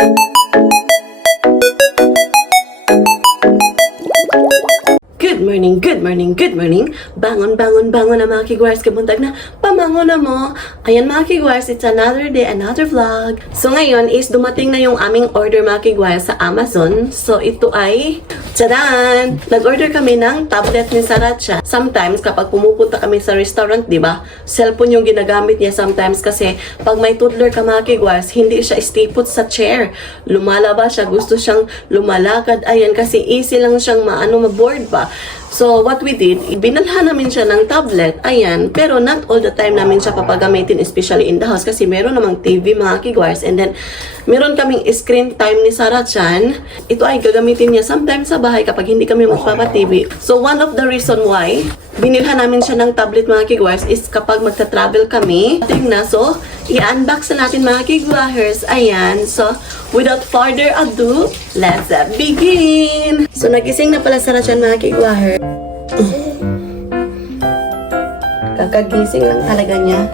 Good morning. Bangon na mga kigwars, kabuntag na, pamangon na mo. Ayan mga kigwars, it's another day, another vlog. So ngayon is dumating na yung aming order mga kigwars sa Amazon. So ito ay, tadaan! Nag-order kami ng tablet ni Saracha. Sometimes kapag pumupunta kami sa restaurant, di ba? Cellphone yung ginagamit niya sometimes kasi pag may toddler ka mga kigwars, hindi siya stay put sa chair. Lumalabas siya, gusto siyang lumalakad. Ayan, kasi easy lang siyang ma-board ba. So, what we did, binalhan namin siya ng tablet, ayan, pero not all the time namin siya papagamitin, especially in the house, kasi meron namang TV, mga kigwars, and then, meron kaming screen time ni Sarah Chan. Ito ay gagamitin niya sometimes sa bahay kapag hindi kami magpapa-TV. So, one of the reason why, binilhan namin siya ng tablet, mga kigwars, is kapag magta-travel kami. Tingnan, so, i-unbox na natin, mga kigwars, ayan. So, without further ado, let's begin! So, nagising na pala Sarah Chan, mga kigwars. Kakagising lang talaga niya.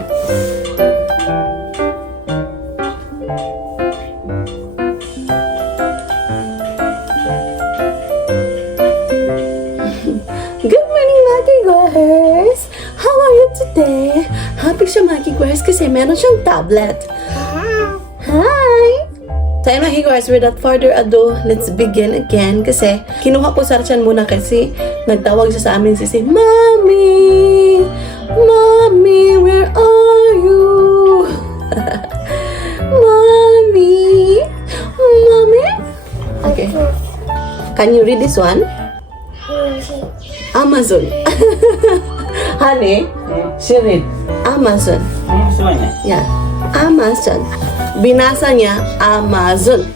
Good morning, mga kigwars! How are you today? Happy siya, mga kigwars, kasi meron siyang tablet. Hi! So, mga kigwars, without further ado, let's begin again. Kasi, kinuha ko sa Sarachan muna kasi nagtawag siya sa amin sisi, Mommy! Mommy, where are you? Mommy! Mommy? Okay. Can you read this one? Amazon. Honey, she read Amazon. Yeah, Amazon. Binasa niya, Amazon.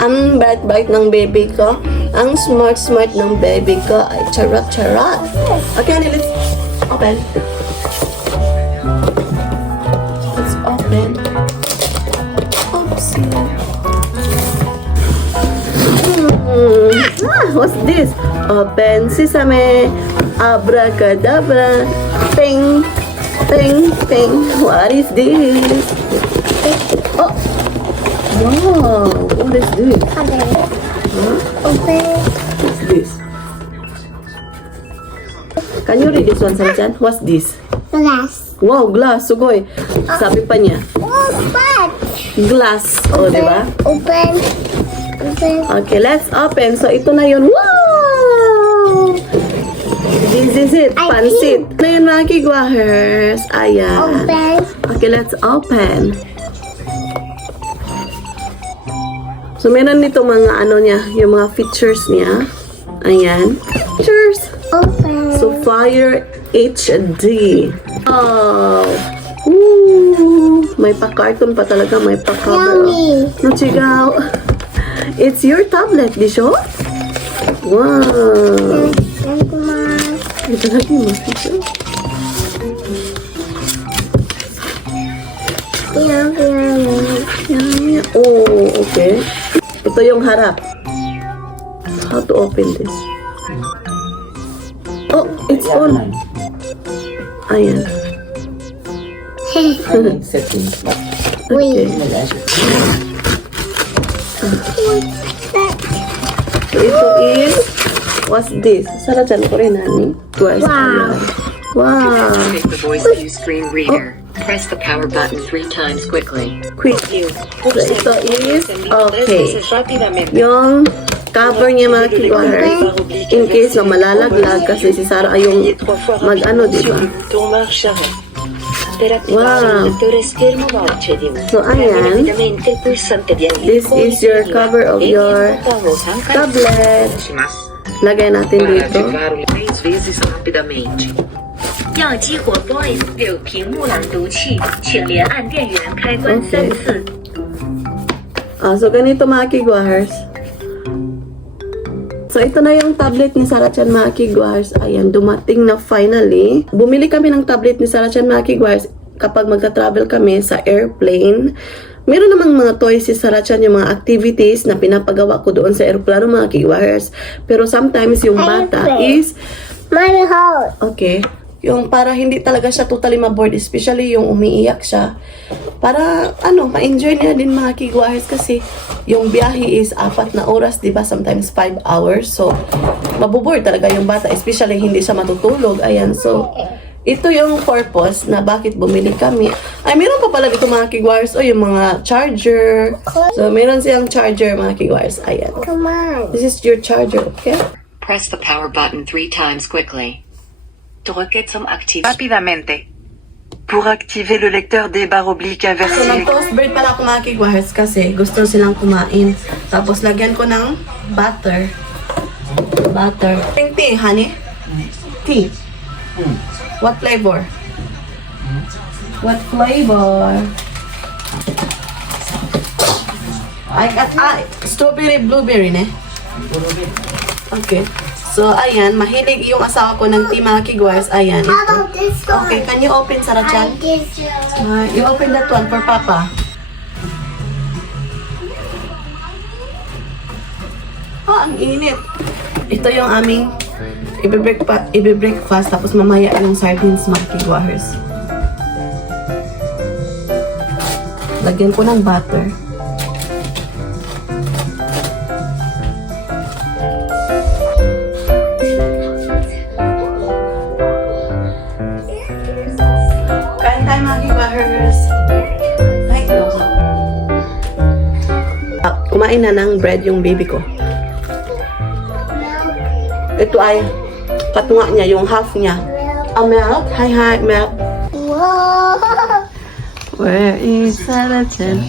Ang bait-bait ng baby ko. Ang smart-smart ng baby ko. Ay, charot-charot. Okay, honey, let's open. Let's open. Oopsie. What's this? Open sesame. Abracadabra. Ping. Ping. Ping. What is this? Oh! Wow! What is this? Huh? Open. What's this? Can you read this one, Sarachan? What's this? Glass. Wow, glass. Sugoy. Sabi pa niya. Open. Glass. O, di ba? Open. Open. Okay, let's open. So, ito na yun. Wow! This is it. Pansit. Na yun, mga kigwahers. Ayan. Open. Okay, let's open. So, meron nito mga ano niya, yung mga features niya. Ayan. Features. Open. So, Fire HD. Oh. Woo. May pa-cartoon pa talaga. May pa-cover. Yummy. Nachigaw. It's your tablet, Disho? Wow. Ito lagi mo. Yummy. Oh, okay. Ito yung harap. How to open this? Oh, it's on. Ayan. Settings. Okay. So, ito is, what's this? Sarachan ko rin, honey. Twice. Wow. Wow. Activate the voice view screen reader. Press the power button 3 times quickly. Quick. So, ito is, okay. Yung cover niya, mga kigwahers, in case na malalaglag kasi si Sarah ay yung mag-ano, di ba? Wow. So, ayan. This is your cover of your tablet. Lagay natin dito. 3 vezes rapidamente. 要激活 Voice View 屏幕朗读器，请连按电源开关3次。 So, ganito, mga kigwahers. So, ito na yung tablet ni Sarachan, mga kigwars. Ayan, dumating na finally. Bumili kami ng tablet ni Sarachan, mga kigwars, kapag magta-travel kami sa airplane. Meron namang mga toys si Sarachan, yung mga activities na pinapagawa ko doon sa aeroplano, mga kigwars. Pero sometimes yung bata is... Mommy, hold. Okay. Yung para hindi talaga siya totally maboard, especially yung umiiyak siya. Para, ma-enjoy niya din mga kigwahers kasi yung biyahe is 4 na oras, diba? Sometimes 5 hours. So, maboboard talaga yung bata, especially hindi siya matutulog. Ayan, so, ito yung purpose na bakit bumili kami. Ay, meron pa pala dito mga kigwahers. O, yung mga charger. So, meron siyang charger mga kigwahers. Ayan. Come on. This is your charger, okay? Press the power button 3 times quickly. Drücke zum Aktiv. Rapidamente. Pour activer le lecteur des barres obliques So, inversées. nag-toast bread pala ako mga kigwahers kasi gusto silang kumain. Tapos, lagyan ko ng butter. Butter. Pink tea, honey? Tea. What flavor? What flavor? Strawberry, blueberry, ne? Okay. So, ayan, mahilig yung asawa ko ng tea mga kigwahers. Ayan, How ito. about this one? Okay, can you open, Sarachan? This one. You open that one for Papa. Oh, ang init. Ito yung aming ibe-breakfast tapos mamaya yung sardines mga kigwahers. Lagyan ko ng butter. Kain tayo mga kigwahers. Ay, no. Kumain na ng bread yung baby ko. Ito ay patunga niya, yung half niya. Milk? Hi, milk. Whoa. Where is Sarachan?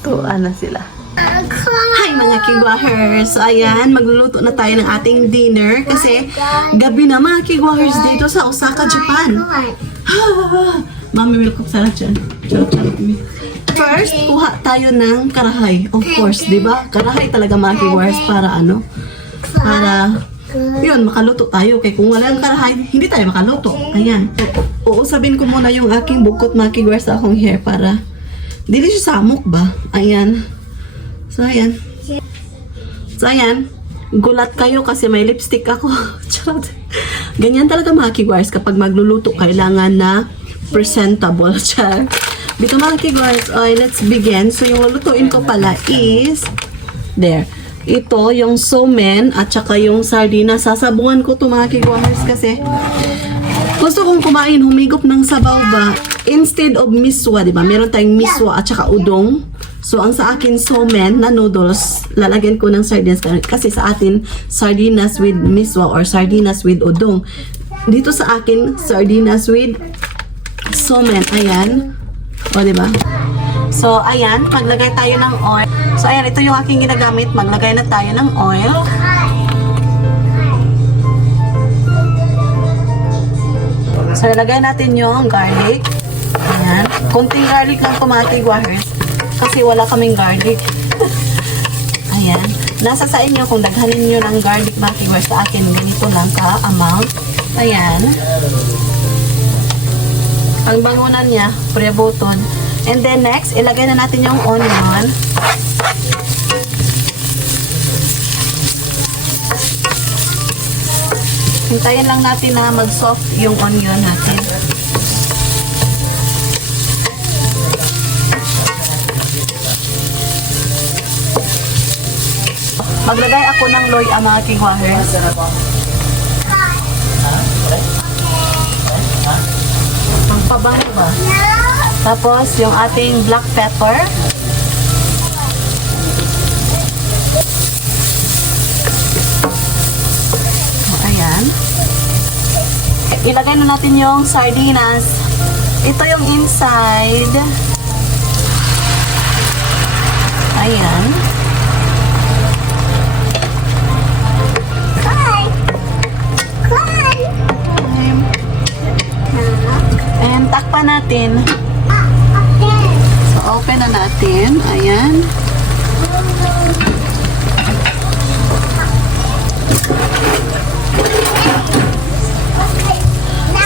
Tuwa na sila. Hi mga kigwahers! So ayan, magluluto na tayo ng ating dinner kasi gabi na mga kigwahers dito sa Osaka, Japan. Mami will cook salad dyan. First, kuha tayo ng karahay. Of course, di ba? Karahay talaga mga kigwahers para para yun, makaluto tayo. Kaya kung walang karahay, hindi tayo makaluto. Ayan. Uusabin ko muna yung aking bukot mga kigwahers sa akong hair para dili siya samok ba? Ayan. So, ayan. So, ayan. Gulat kayo kasi may lipstick ako. Charot. Ganyan talaga mga kigwahers kapag magluluto, kailangan na presentable siya. Dito mga kigwahers, let's begin. So, yung lulutuin ko pala is there. Ito, yung somen at saka yung sardina. Sasabungan ko to mga kigwahers kasi gusto kong kumain, humigop ng sabaw ba? Instead of miswa, di ba? Meron tayong miswa at saka udong. So, ang sa akin somen na noodles, lalagyan ko ng sardines. Kasi sa atin, sardinas with miswa or sardinas with udong. Dito sa akin, sardinas with somen. Ayan. O, di ba? So, ayan. Maglagay tayo ng oil. So, ayan. Ito yung aking ginagamit. Maglagay na tayo ng oil. So, ilagay natin yung garlic. Ayan. Kunting garlic lang po mga kigwahers. Kasi wala kaming garlic. Ayan. Nasa sa inyo kung daghanin nyo ng garlic mga kigwahers. Sa akin, ganito lang ka amount. Ayan. Ang bangunan niya, pre-button. And then next, ilagay na natin yung onion. Hintayin lang natin na mag-soft yung onion natin. Maglagay ako ng loya mga kigwahers. Ang pabango ba? Tapos yung ating black pepper. Ayan. Ilagay na natin yung sardinas. Ito yung inside. Ayan. And takpan natin. So, open na natin. Ayan.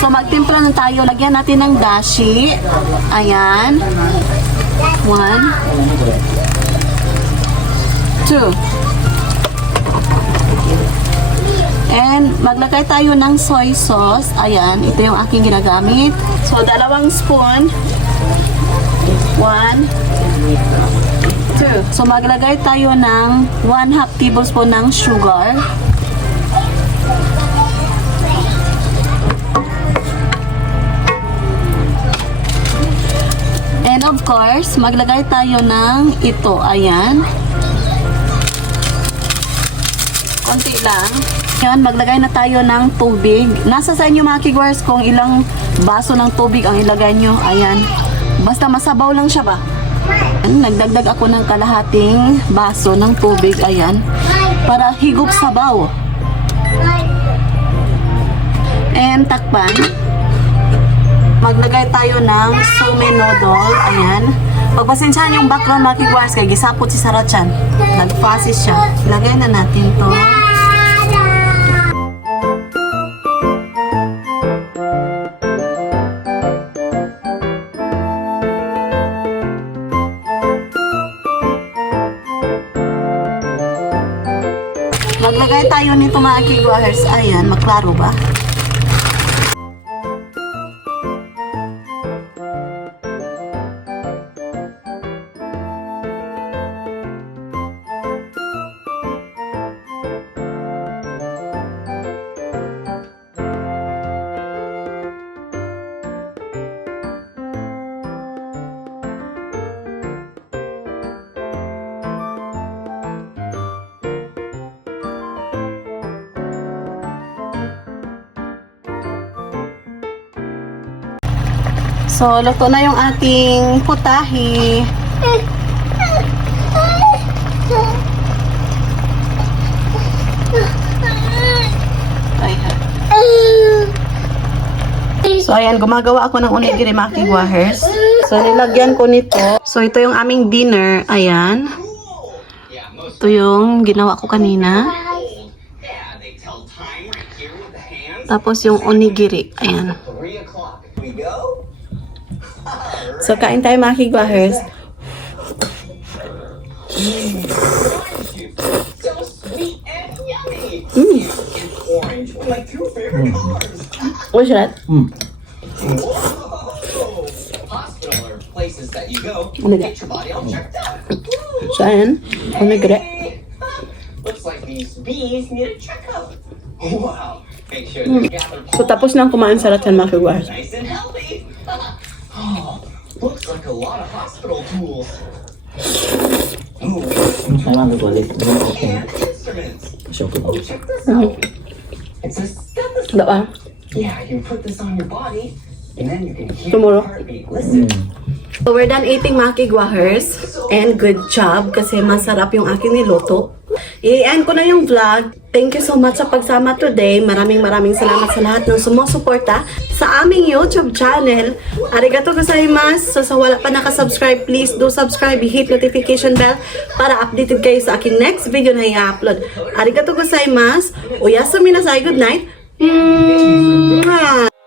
So, magtimpla na tayo. Lagyan natin ng dashi. Ayan. 1. 2. And maglagay tayo ng soy sauce. Ayan, ito yung aking ginagamit. So, 2 spoon. 1, 2. So, maglagay tayo ng 1/2 tablespoon ng sugar. And of course, maglagay tayo ng ito. Ayan. Konti lang. Yan, maglagay na tayo ng tubig. Nasa sa inyo mga kigwars kung ilang baso ng tubig ang ilagay nyo. Ayan. Basta masabaw lang siya ba? Ayan, nagdagdag ako ng kalahating baso ng tubig. Ayan. Para higop sabaw. And takpan. Maglagay tayo ng sume noodle. Ayan. Pagpasensyahan yung background mga kigwars kay gisapot si Sarachan. Nagfasis siya. Ilagay na natin to. Maglagay tayo nito mga kigwars. Ayan, maklaro ba? So, luto na yung ating putahe. Ay, ha. So, ayan, gumagawa ako ng onigiri mga kigwahers. So, nilagyan ko nito. So, ito yung aming dinner. Ayan. Ito yung ginawa ko kanina. Tapos yung onigiri. Ayan. So, kain tayo mga kigwahers. What's that? Hospital or places that you go, Ano get your body all checked out. So, ayan. Onigiri. Looks like these bees need a checkup. Wow. Make sure they're gathered So, tapos nang kumain sa Sarachan mga kigwahers. nice and healthy. Oh, looks like a lot of hospital tools. Ooh, and instruments. Oh, check this out. It's a stethoscope. Diba? Yeah, you put this on your body, and then you can hear Tomorrow. your heartbeat. Listen. So, we're done eating mga kigwahers. And good job kasi masarap yung aking niluto. I-end ko na yung vlog. Thank you so much sa pagsama today. Maraming salamat sa lahat ng sumusuporta sa aming YouTube channel. Arigato gozaimasu. So, sa wala pa nakasubscribe, please do subscribe. Hit notification bell para updated kayo sa aking next video na i-upload. Arigato gozaimasu. Oyasumi nasai. Good night. Mwah!